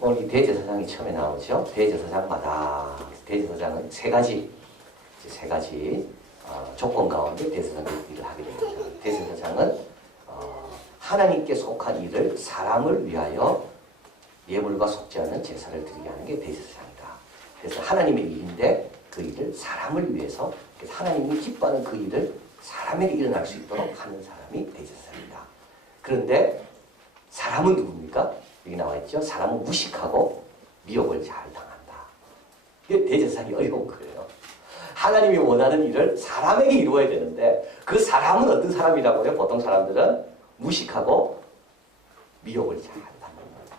오늘 이 대제사장이 처음에 나오죠. 대제사장마다 대제사장은 세 가지 조건 가운데 대제사장이 일을 하게 됩니다. 대제사장은 하나님께 속한 일을 사람을 위하여 예물과 속지 않은 제사를 드리게 하는 게 대제사장이다. 그래서 하나님의 일인데 그 일을 사람을 위해서, 그래서 하나님이 기뻐하는 그 일을 사람에게 일어날 수 있도록 하는 사람이 대제사장이다. 그런데 사람은 누굽니까? 여기 나와 있죠. 사람은 무식하고 미혹을 잘 당한다. 이게 대제사장이 어려운 거예요. 하나님이 원하는 일을 사람에게 이루어야 되는데 그 사람은 어떤 사람이라고 해요? 보통 사람들은 무식하고 미혹을 잘 당한다.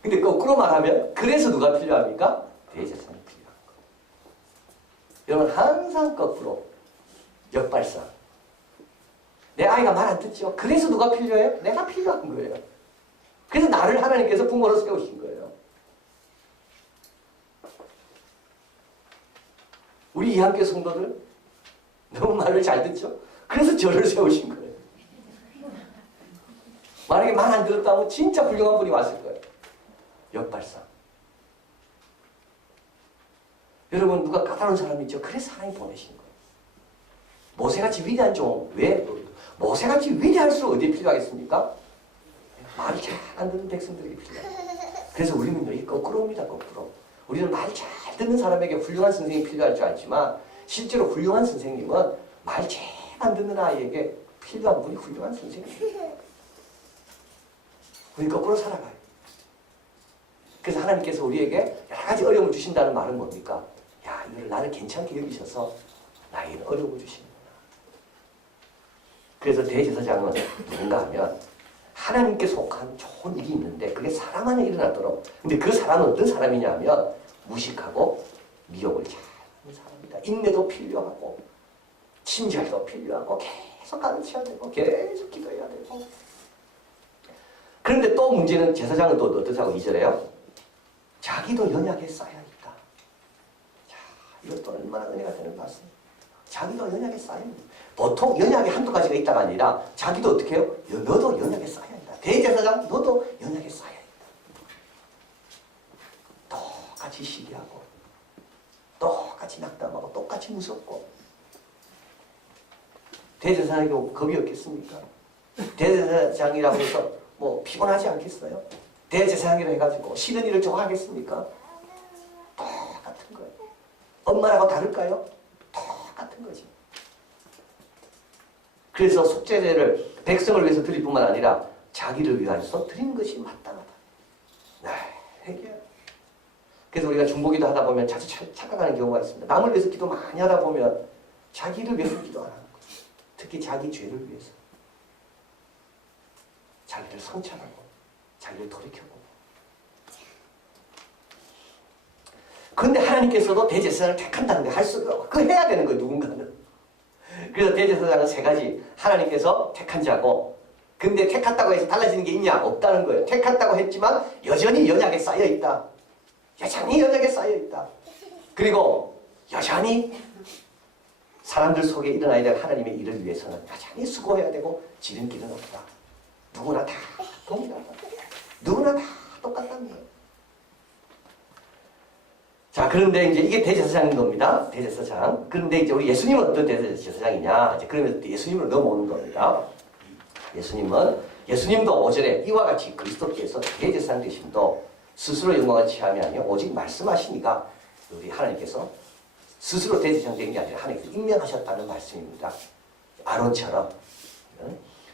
근데 거꾸로 말하면 그래서 누가 필요합니까? 대제사장이 필요한 거예요. 여러분 항상 거꾸로 역발상. 내 아이가 말 안 듣죠? 그래서 누가 필요해요? 내가 필요한 거예요. 그래서 나를 하나님께서 부모로 세우신 거예요. 우리 이한교 성도들 너무 말을 잘 듣죠? 그래서 저를 세우신 거예요. 만약에 말 안 들었다면 진짜 훌륭한 분이 왔을 거예요. 역발상. 여러분 누가 까다로운 사람이 있죠? 그래서 하나님 보내신 거예요. 모세같이 위대한 종, 왜? 모세같이 위대할수록 어디에 필요하겠습니까? 말을 잘 안 듣는 백성들에게 필요해요. 그래서 우리는 여기 거꾸로입니다. 거꾸로. 우리는 말 잘 듣는 사람에게 훌륭한 선생님이 필요할 줄 알지만 실제로 훌륭한 선생님은 말 잘 안 듣는 아이에게 필요한 분이 훌륭한 선생님이에요. 우리 거꾸로 살아가요. 그래서 하나님께서 우리에게 여러 가지 어려움을 주신다는 말은 뭡니까? 야, 이거를 나를 괜찮게 여기셔서 나에게 어려움을 주시는구나. 그래서 대제사장은 누군가 하면 하나님께 속한 좋은 일이 있는데 그게 사람 안에 일어나도록. 근데 그 사람은 어떤 사람이냐면 무식하고 미혹을 잘 하는 사람이다. 인내도 필요하고 친절도 필요하고 계속 가르쳐야 되고 계속 기도해야 되고. 그런데 또 문제는 제사장은 또 어떻다고 2절에요? 자기도 연약에 쌓여 있다. 자, 이것도 얼마나 은혜가 되는 것 같습니다. 자기도 연약에 쌓여 있다. 보통 연약이 한두 가지가 있다가 아니라 자기도 어떻게 해요? 너도 연약에 쌓여있다. 대제사장 너도 연약에 쌓여있다. 똑같이 시기하고 똑같이 낙담하고 똑같이 무섭고. 대제사장이 겁이 없겠습니까? 대제사장이라고 해서 뭐 피곤하지 않겠어요? 대제사장이라 해가지고 싫은 일을 좋아하겠습니까? 똑같은 거예요. 엄마라고 다를까요? 똑같은 거지. 그래서 속죄제를 백성을 위해서 드릴 뿐만 아니라 자기를 위해서 드리는 것이 마땅하다. 네, 회개해요. 그래서 우리가 중보기도 하다 보면 자주 착각하는 경우가 있습니다. 남을 위해서 기도 많이 하다 보면 자기를 위해서 기도 안 하는 거예요. 특히 자기 죄를 위해서. 자기를 성찰하고 자기를 돌이켜보고. 그런데 하나님께서도 대제사장을 택한다는데 할 수가 없고 그거 해야 되는 거예요. 누군가는. 그래서 대제사장은 세 가지. 하나님께서 택한 자고, 근데 택했다고 해서 달라지는 게 있냐? 없다는 거예요. 택했다고 했지만 여전히 연약에 쌓여있다. 여전히 연약에 쌓여있다. 그리고 여전히 사람들 속에 일어나야 될 하나님의 일을 위해서는 여전히 수고해야 되고 지름길은 없다. 누구나 다 동일하다. 누구나 다 똑같다는 거예요. 자, 그런데 이제 이게 대제사장인 겁니다. 대제사장. 그런데 이제 우리 예수님은 어떤 대제사장이냐? 이제 그러면서 예수님으로 넘어오는 겁니다. 예수님도 5절에 이와 같이 그리스도께서 대제사장 되심도 스스로 영광을 취함이 아니요 오직 말씀하시니까 우리 하나님께서 스스로 대제사장 된 게 아니라 하나님께서 임명하셨다는 말씀입니다. 아론처럼.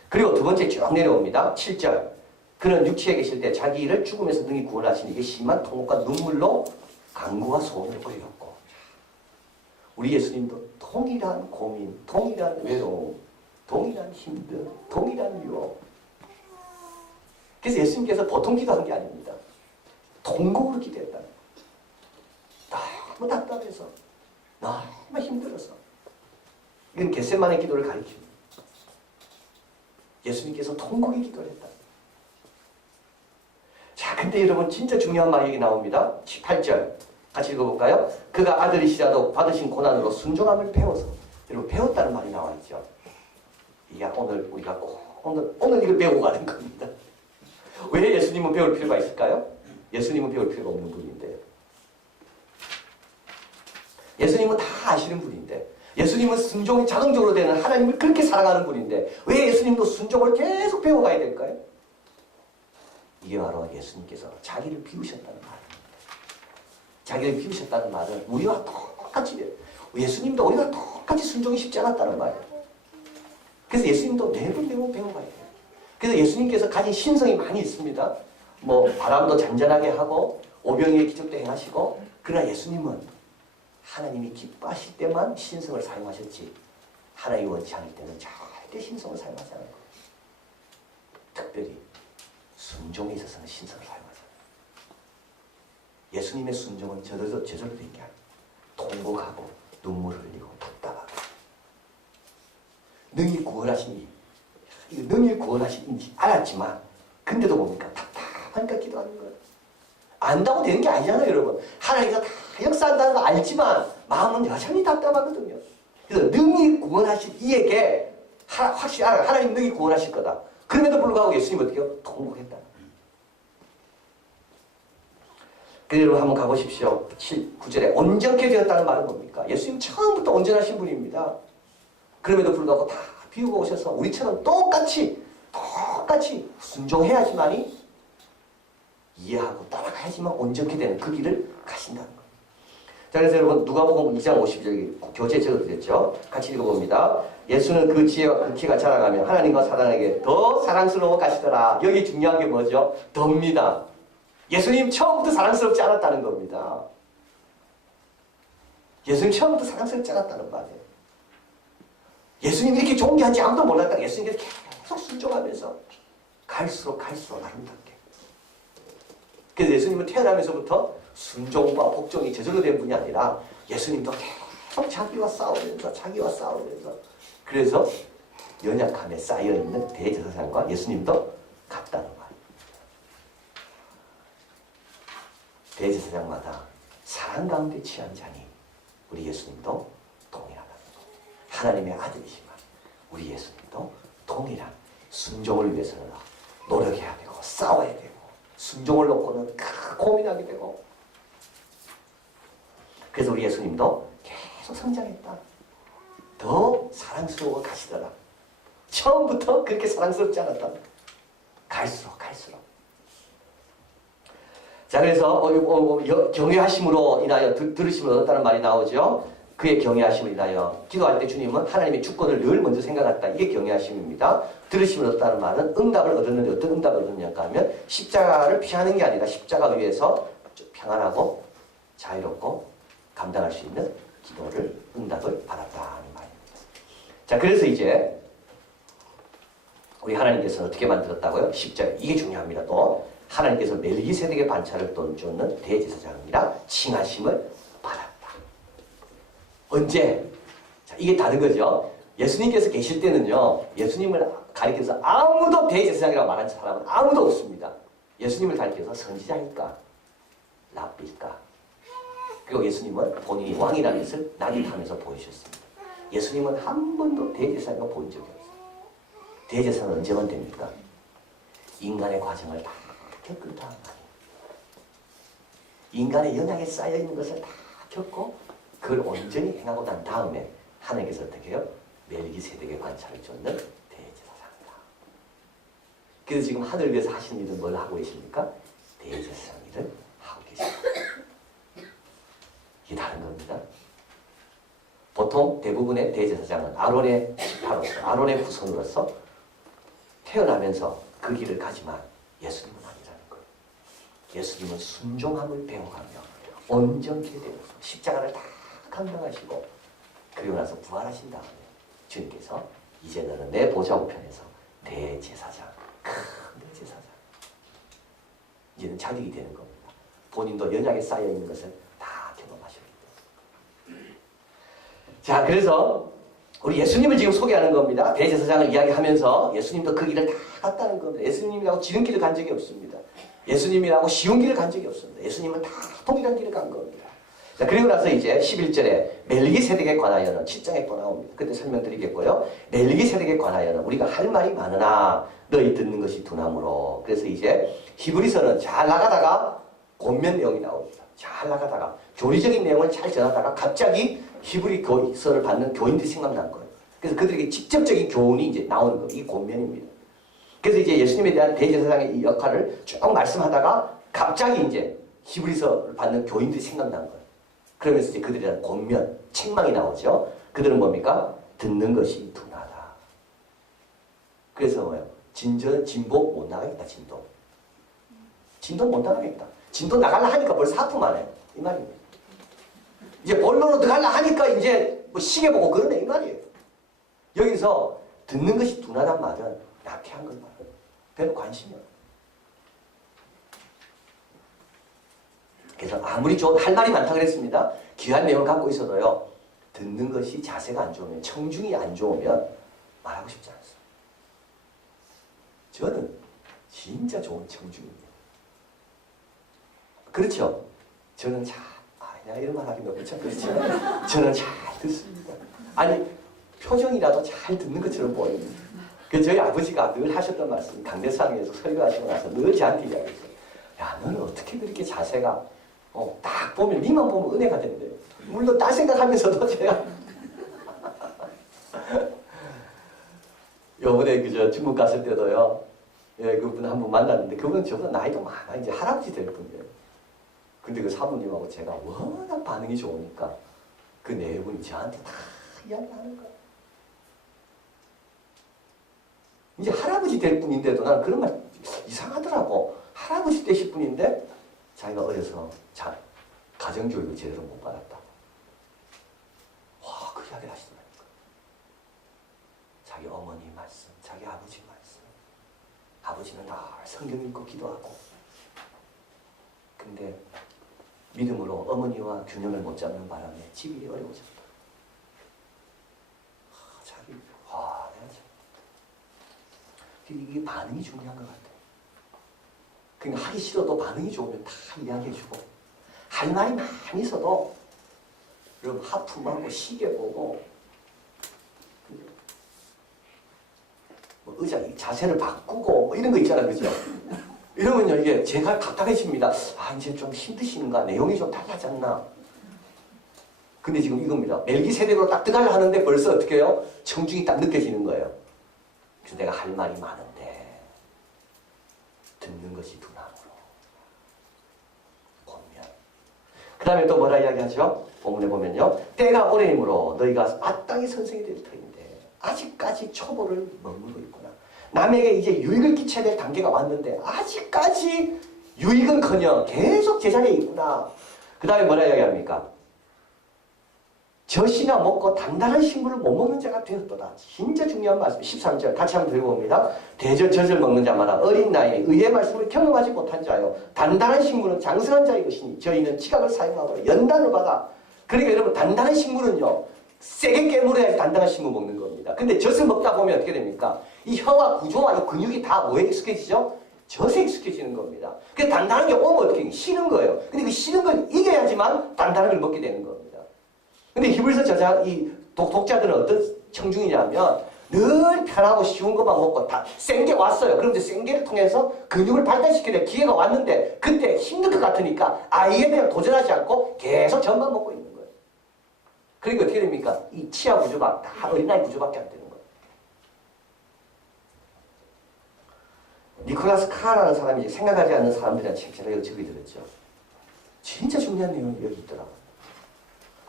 그리고 두 번째 쭉 내려옵니다. 7절. 그는 육체에 계실 때 자기 일을 죽음에서 능히 구원하시니 이게 심한 통곡과 눈물로 간구와 소원을 올렸고. 우리 예수님도 동일한 고민, 동일한 외로움, 동일한 힘듦, 동일한 유혹. 그래서 예수님께서 보통 기도한 게 아닙니다. 통곡으로 기도했다. 너무 답답해서, 너무 힘들어서. 이건 겟세마네 기도를 가리킵니다. 예수님께서 통곡의 기도를 했다. 자, 근데 여러분 진짜 중요한 말이 여기 나옵니다. 18절 같이 읽어볼까요? 그가 아들이시라도 받으신 고난으로 순종함을 배워서. 여러분 배웠다는 말이 나와 있죠. 이게 오늘 우리가 꼭 오늘 이걸 배우고 가는 겁니다. 왜 예수님은 배울 필요가 있을까요? 예수님은 배울 필요가 없는 분인데. 예수님은 다 아시는 분인데. 예수님은 순종이 자동적으로 되는 하나님을 그렇게 사랑하는 분인데 왜 예수님도 순종을 계속 배워가야 될까요? 이게 바로 예수님께서 자기를 비우셨다는 말입니다. 자기를 비우셨다는 말은 우리와 똑같이 예수님도 우리가 똑같이 순종이 쉽지 않았다는 말이에요. 그래서 예수님도 매번 배워가야 돼요. 그래서 예수님께서 가진 신성이 많이 있습니다. 뭐 바람도 잔잔하게 하고 오병이의 기적도 행하시고 그러나 예수님은 하나님이 기뻐하실 때만 신성을 사용하셨지 하나님이 원치 않을 때는 절대 신성을 사용하지 않을 거예요. 특별히 순종에 있어서는 신성을 사용하잖아요. 예수님의 순종은 저절로 된 게 아니에요. 통곡하고 눈물 흘리고 답답하고 능히 구원하시니 능히 구원하시는지 알았지만 근데도 뭡니까? 답답하니까 기도하는 거예요. 안다고 되는 게 아니잖아요, 여러분. 하나님께서 다 역사한다는 거 알지만 마음은 여전히 답답하거든요. 그래서 능히 구원하실 이에게 확실히 알아요. 하나님 능히 구원하실 거다. 그럼에도 불구하고 예수님 어떻게 해요? 통곡했다. 그래서 여러분 한번 가보십시오. 9절에 온전케 되었다는 말은 뭡니까? 예수님 처음부터 온전하신 분입니다. 그럼에도 불구하고 다 비우고 오셔서 우리처럼 똑같이 순종해야지만이 이해하고 따라가야지만 온전케 되는 그 길을 가신다는 거예요. 자, 그래서 여러분 누가복음 2장 50절 교재에 적어드렸죠. 같이 읽어봅니다. 예수는 그 지혜와 그 키가 자라가며 하나님과 사람에게 더 사랑스러워 가시더라. 여기 중요한 게 뭐죠? 더입니다. 예수님 처음부터 사랑스럽지 않았다는 겁니다. 예수님 처음부터 사랑스럽지 않았다는 말이에요. 예수님 이렇게 좋은 게 한지 아무도 몰랐다. 예수님께서 계속 순종하면서 갈수록 아름답게. 그래서 예수님은 태어나면서부터 순종과 복종이 저절로 된 분이 아니라 예수님도 계속 자기와 싸우면서 그래서 연약함에 쌓여있는 대제사장과 예수님도 같다는 말이에요. 대제사장마다 사랑 가운데 취한 자니 우리 예수님도 동일하다는 거예요. 하나님의 아들이지만 우리 예수님도 동일한 순종을 위해서는 노력해야 되고 싸워야 되고 순종을 놓고는 고민하게 되고 그래서 우리 예수님도 계속 성장했다. 더 사랑스러워 가시더라. 처음부터 그렇게 사랑스럽지 않았다. 갈수록 자, 그래서 경외하심으로 인하여 들으심을 얻었다는 말이 나오죠. 그의 경외하심을 인하여 기도할 때 주님은 하나님의 주권을 늘 먼저 생각했다. 이게 경외하심입니다. 들으심을 얻었다는 말은 응답을 얻었는데 어떤 응답을 얻었냐고 하면 십자가를 피하는 게 아니라 십자가 위에서 평안하고 자유롭고 감당할 수 있는 기도를 응답을 받았다는 말입니다. 자, 그래서 이제 우리 하나님께서는 어떻게 만들었다고요? 십자가. 이게 중요합니다. 또 하나님께서 멜기세덱의 반차를 쫓는 대제사장이라 칭하심을 받았다. 언제? 자, 이게 다른 거죠. 예수님께서 계실 때는요, 예수님을 가리켜서 아무도 대제사장이라고 말하는 사람은 아무도 없습니다. 예수님을 가리켜서 선지자일까? 랍비일까? 그리고 예수님은 본인이 왕이라는 것을 나타내면서 보이셨습니다. 예수님은 한 번도 대제사장을 본 적이 없어요. 대제사장은 언제만 됩니까? 인간의 과정을 다 겪은 다음 말이에요. 인간의 연약에 쌓여있는 것을 다 겪고 그걸 온전히 행하고 난 다음에 하나님께서 어떻게 해요? 멜기세덱의 관찰을 쫓는 대제사장이다. 그래서 지금 하늘 위에서 하시는 일은 뭘 하고 계십니까? 대제사장 일을 하고 계십니다. 이게 다른 겁니다. 보통 대부분의 대제사장은 아론의 지파로서, 아론의 후손으로서 태어나면서 그 길을 가지만 예수님은 아니라는 거예요. 예수님은 순종함을 배워가며 온전케 되어서 십자가를 다 감당하시고 그리고 나서 부활하신 다음에 주님께서 이제 너는 내 보좌 우편에서 대제사장, 큰 대제사장. 이제는 자격이 되는 겁니다. 본인도 연약에 쌓여있는 것을 다 경험하셨기 때문에. 자, 그래서 우리 예수님을 지금 소개하는 겁니다. 대제사장을 이야기하면서 예수님도 그 길을 다 갔다는 겁니다. 예수님이라고 지름길을 간 적이 없습니다. 예수님이라고 쉬운 길을 간 적이 없습니다. 예수님은 다 동일한 길을 간 겁니다. 자, 그리고 나서 이제 11절에 멜기세덱에 관하여는 7장에 또 나옵니다. 그때 설명드리겠고요. 멜기세덱에 관하여는 우리가 할 말이 많으나 너희 듣는 것이 두나무로. 그래서 이제 히브리서는 잘 나가다가 권면 내용이 나옵니다. 잘 나가다가 교리적인 내용을 잘 전하다가 갑자기 히브리 교서를 받는 교인들이 생각난 거예요. 그래서 그들에게 직접적인 교훈이 이제 나오는 거예요. 이게 권면입니다. 그래서 이제 예수님에 대한 대제사장의 이 역할을 쭉 말씀하다가 갑자기 이제 히브리서를 받는 교인들이 생각난 거예요. 그러면서 이제 그들에 대한 권면, 책망이 나오죠. 그들은 뭡니까? 듣는 것이 둔하다. 그래서 뭐예요? 진보 못 나가겠다, 진도. 진도 못 나가겠다. 진도 나가려 하니까 벌써 하품하네. 이 말입니다. 이제 본론으로 들어가려 하니까 이제 뭐 시계 보고 그러네. 이 말이에요. 여기서 듣는 것이 둔하단 말은 나태한 걸 말해요. 별로 관심이 없어요. 그래서 아무리 할 말이 많다 그랬습니다. 귀한 내용을 갖고 있어도요. 듣는 것이 자세가 안 좋으면, 청중이 안 좋으면 말하고 싶지 않습니다. 저는 진짜 좋은 청중입니다. 그렇죠? 저는 내가 이런 말 하기 너무 참 그렇죠? 저는 잘 듣습니다. 아니, 표정이라도 잘 듣는 것처럼 보입니다. 그 저희 아버지가 늘 하셨던 말씀, 강대상에서 설교하시고 나서 늘 저한테 이야기했어요. 야, 너는 어떻게 그렇게 자세가, 딱 보면, 니만 보면 은혜가 된대요. 물론 딴 생각하면서도 제가 요번에 그저 중국 갔을 때도요, 예, 그분 한 분 만났는데, 그분은 저보다 나이도 많아. 이제 할아버지 될 분이에요. 근데 그 사모님하고 제가 워낙 반응이 좋으니까 그 네 분이 저한테 다 이야기하는 거예요. 이제 할아버지 될 분인데도 나는 그런 말 이상하더라고. 할아버지 되실 분인데 자기가 어려서 가정교육을 제대로 못 받았다. 와, 그 이야기를 하시더라니까. 자기 어머니 말씀, 자기 아버지 말씀. 아버지는 날 성경 읽고 기도하고. 근데 믿음으로 어머니와 균형을 못 잡는 바람에 집이 어려워졌다. 이게 반응이 중요한 것 같아요. 그러니까 하기 싫어도 반응이 좋으면 다 이야기해주고, 할 말이 많이 있어도 여러분 하품하고 시계 보고 뭐 의자 자세를 바꾸고 뭐 이런 거 있잖아요. 그죠? 이러면요 이게 제가 답답해집니다. 이제 좀 힘드신가? 내용이 좀 달라졌나? 근데 지금 이겁니다. 멜기세덱으로 딱 들어가려 하는데 벌써 어떻게 해요? 청중이 딱 느껴지는 거예요. 그래서 내가 할 말이 많은데 듣는 것이 둔함으로 권면. 그 다음에 또 뭐라 이야기하죠? 본문에 보면요. 때가 오래이므로 너희가 마땅히 선생이 될 터인데 아직까지 초보를 머무르고 있구나. 남에게 이제 유익을 끼쳐야 될 단계가 왔는데 아직까지 유익은커녕 계속 제자리에 있구나. 그 다음에 뭐라 이야기합니까? 젖이나 먹고 단단한 식물을 못 먹는 자가 되었도다. 진짜 중요한 말씀. 13절 같이 한번 들어봅니다. 대젖을 먹는 자마다 어린 나이에 의의 말씀을 경험하지 못한 자요. 단단한 식물은 장성한 자의 것이니 저희는 지각을 사용하고 연단을 받아. 그러니까 여러분 단단한 식물은요. 세게 깨물어야지 단단한 식물 먹는 겁니다. 근데 젖을 먹다 보면 어떻게 됩니까? 이 혀와 구조와 이 근육이 다 뭐에 익숙해지죠? 젖에 익숙해지는 겁니다. 그 단단한 게 오면 어떻게 해요? 싫은 거예요. 근데 그 싫은 걸 이겨야지만 단단한 걸 먹게 되는 겁니다. 근데 히브리서 이 독자들은 어떤 청중이냐면 늘 편하고 쉬운 것만 먹고 다 센 게 왔어요. 그럼 이제 센 게를 통해서 근육을 발달시켜야 될 기회가 왔는데 그때 힘들 것 같으니까 아예 그냥 도전하지 않고 계속 젖만 먹고 있는 거예요. 그러니까 어떻게 됩니까? 이 치아 구조가 다 어린아이 구조밖에 안 되는 거예요. 니콜라스 카라는 사람이 생각하지 않는 사람들이라는 책 제가 이거 적이 들었죠. 진짜 중요한 내용이 여기 있더라고요.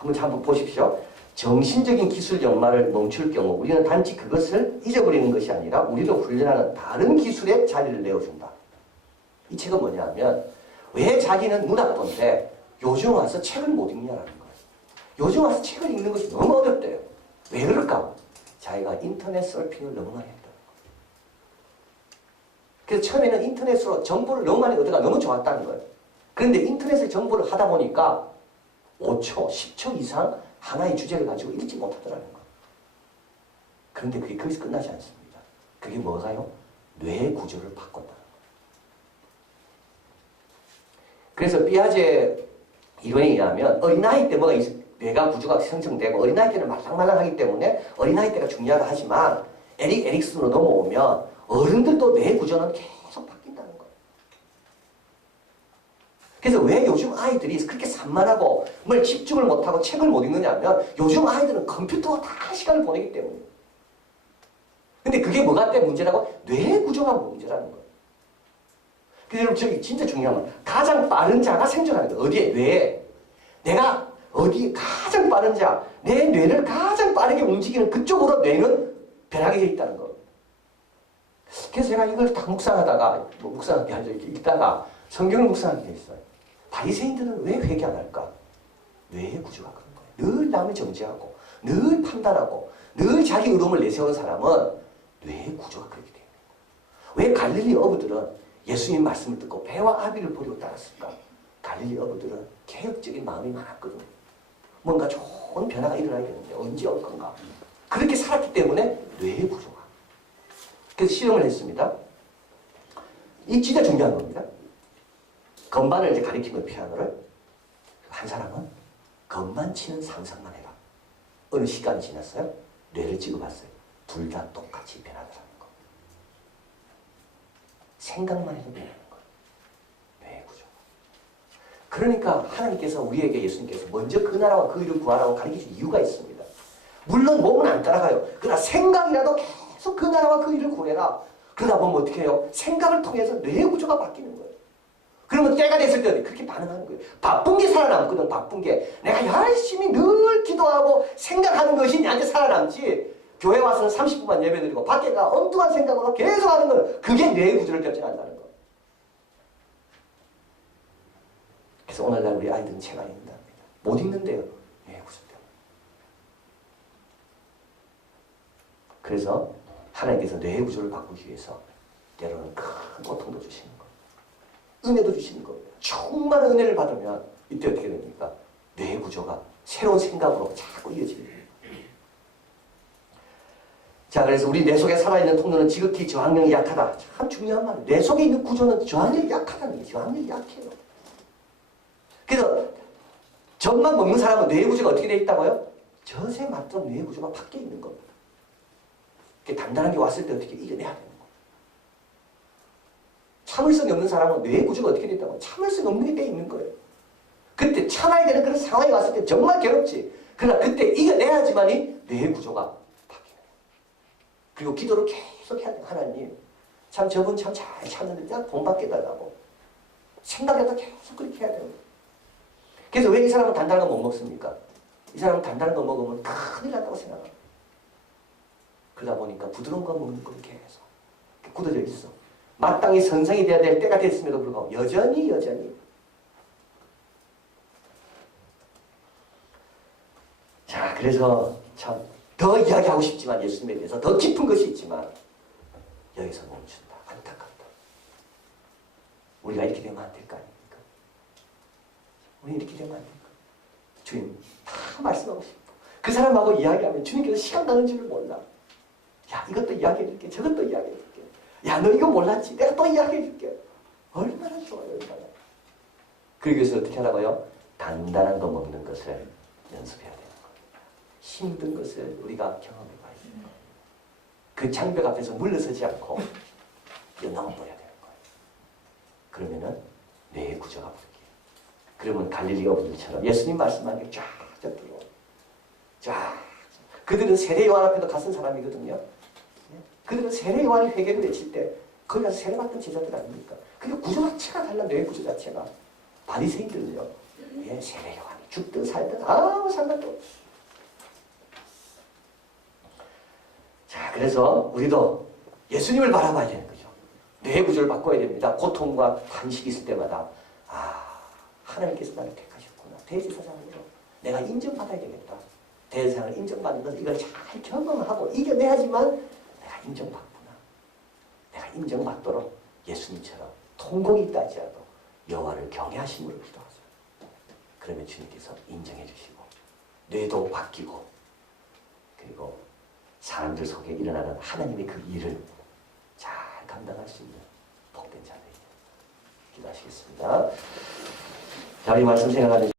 한번 보십시오. 정신적인 기술 연마를 멈출 경우 우리는 단지 그것을 잊어버리는 것이 아니라 우리를 훈련하는 다른 기술에 자리를 내어준다. 이 책은 뭐냐면 왜 자기는 문학도인데 요즘 와서 책을 못 읽냐라는 거예요. 요즘 와서 책을 읽는 것이 너무 어렵대요. 왜 그럴까? 자기가 인터넷 서핑을 너무 많이 했다. 그래서 처음에는 인터넷으로 정보를 너무 많이 얻어가 너무 좋았다는 거예요. 그런데 인터넷에 정보를 하다 보니까 5초, 10초 이상 하나의 주제를 가지고 읽지 못하더라는 거예요. 그런데 그게 거기서 끝나지 않습니다. 그게 뭐가요? 뇌 구조를 바꿨다는 거예요. 그래서 삐아제 이론에 의하면 어린아이 때 뭐가 뇌가 구조가 생성되고 어린아이 때는 말랑말랑하기 때문에 어린아이 때가 중요하다 하지만 에릭슨으로 넘어오면 어른들도 뇌 구조는 계속 바뀐다는 거예요. 그래서 왜 요즘 아이들이 그렇게 산만하고 뭘 집중을 못하고 책을 못 읽느냐 하면 요즘 아이들은 컴퓨터와 다 시간을 보내기 때문이에요. 근데 그게 뭐가 때문에 문제라고? 뇌 구조가 문제라는 거예요. 그래서 여러분 저기 진짜 중요한 건 가장 빠른 자가 생존하는 거예요. 어디에? 뇌에. 내가 어디에 가장 빠른 자, 내 뇌를 가장 빠르게 움직이는 그쪽으로 뇌는 변하게 돼 있다는 거. 그래서 제가 이걸 딱 묵상하다가 묵상하는 게 아니라 이렇게 읽다가 성경을 묵상하게 돼 있어요. 바리새인들은 왜 회개 안 할까? 뇌의 구조가 그런 거예요. 늘 남을 정죄하고 늘 판단하고 늘 자기 의로움을 내세우는 사람은 뇌의 구조가 그렇게 돼요. 왜 갈릴리 어부들은 예수님 말씀을 듣고 배와 아비를 버리고 따랐을까? 갈릴리 어부들은 개혁적인 마음이 많았거든요. 뭔가 좋은 변화가 일어나야겠는데 언제 올 건가? 그렇게 살았기 때문에 뇌의 구조가. 그래서 실험을 했습니다. 이 진짜 중요한 겁니다. 건반을 이제 가리킨 거 피아노를. 한 사람은 건반 치는 상상만 해라. 어느 시간이 지났어요? 뇌를 찍어봤어요. 둘 다 똑같이 변하더라는 거. 생각만 해도 변하는 거예요. 뇌의 구조. 그러니까 하나님께서 우리에게 예수님께서 먼저 그 나라와 그 일을 구하라고 가르치신 이유가 있습니다. 물론 몸은 안 따라가요. 그러나 생각이라도 계속 그 나라와 그 일을 구해라. 그러다 보면 어떻게 해요? 생각을 통해서 뇌의 구조가 바뀌는 거예요. 그러면 때가 됐을 때 그렇게 반응하는 거예요. 바쁜 게 살아남거든. 바쁜 게. 내가 열심히 늘 기도하고 생각하는 것이 나한테 살아남지. 교회 와서는 30분만 예배드리고 밖에가 엉뚱한 생각으로 계속 하는 건 그게 뇌의 구조를 결정한다는 거. 그래서 오늘날 우리 아이들은 책 안 읽는답니다. 못 읽는데요. 뇌의 구조 때문에. 그래서 하나님께서 뇌의 구조를 바꾸기 위해서 때로는 큰 고통도 주시는 거예요. 은혜도 주시는 겁니다. 충만한 은혜를 받으면 이때 어떻게 됩니까? 뇌의 구조가 새로운 생각으로 자꾸 이어집니다. 자, 그래서 우리 뇌 속에 살아있는 통로는 지극히 저항력이 약하다. 참 중요한 말이에요. 뇌 속에 있는 구조는 저항력이 약하다는 거예요. 저항력이 약해요. 그래서 젖만 먹는 사람은 뇌의 구조가 어떻게 되어 있다고요? 젖에 맞도록 뇌의 구조가 바뀌어 있는 겁니다. 단단한 게 왔을 때 어떻게 이겨내야 되는 거예요. 참을성이 없는 사람은 뇌의 구조가 어떻게 됐다고? 참을성이 없는 게 돼 있는 거예요. 그때 참아야 되는 그런 상황이 왔을 때 정말 괴롭지. 그러나 그때 이겨내야지만이 뇌의 구조가 바뀌어요. 그리고 기도를 계속 해야 돼요. 하나님, 참 저분 참 잘 참는데 나 본받게 해달라고. 생각해도 계속 그렇게 해야 돼요. 그래서 왜 이 사람은 단단한 거 못 먹습니까? 이 사람은 단단한 거 먹으면 큰일 난다고 생각합니다. 그러다 보니까 부드러운 거 먹는 거 계속 굳어져 있어. 마땅히 선생이 돼야 될 때가 됐음에도 불구하고 여전히 자, 그래서 참 더 이야기하고 싶지만 예수님에 대해서 더 깊은 것이 있지만 여기서 멈춘다. 안타깝다. 우리가 이렇게 되면 안 될 거 아닙니까? 우리 이렇게 되면 안 될까? 주님 다 말씀하고 싶어. 그 사람하고 이야기하면 주님께서 시간 가는 줄을 몰라. 야, 이것도 이야기해줄게. 저것도 이야기해줄게. 야, 너 이거 몰랐지? 내가 또 이야기해줄게. 얼마나 좋아요, 얼마나. 그러기 위해서 어떻게 하라고요? 단단한 거 먹는 것을 연습해야 되는 거예요. 힘든 것을 우리가 경험해봐야 되는 거예요. 그 장벽 앞에서 물러서지 않고 넘어버려야 되는 거예요. 그러면은 뇌의 구조가 바뀌어요. 그러면 갈릴리 어부들처럼 예수님 말씀하는 게 쫙 들어오고 쫙. 그들은 세례 요한 앞에도 갔은 사람이거든요. 그들은 세례 요한이 회개를 외칠 때 거기 가서 세례받던 제자들 아닙니까? 그게 구조 자체가 달라. 뇌의 구조 자체가. 바리새인들은요. 예, 세례 요한이 죽든 살든 아무 상관도 없어. 자, 그래서 우리도 예수님을 바라봐야 되는 거죠. 뇌의 구조를 바꿔야 됩니다. 고통과 탄식이 있을 때마다 하나님께서 나를 택하셨구나. 대제사장으로 내가 인정받아야 되겠다. 대제사장을 인정받는 것은 이걸 잘 경험하고 이겨내야지만 내가 인정받구나. 내가 인정받도록 예수님처럼 통곡이 있다 할지라도 여호와를 경외하심으로 기도하세요. 그러면 주님께서 인정해 주시고 뇌도 바뀌고 그리고 사람들 속에 일어나는 하나님의 그 일을 잘 감당할 수 있는 복된 자들이에요. 기도하시겠습니다. 자, 이 말씀 생각하는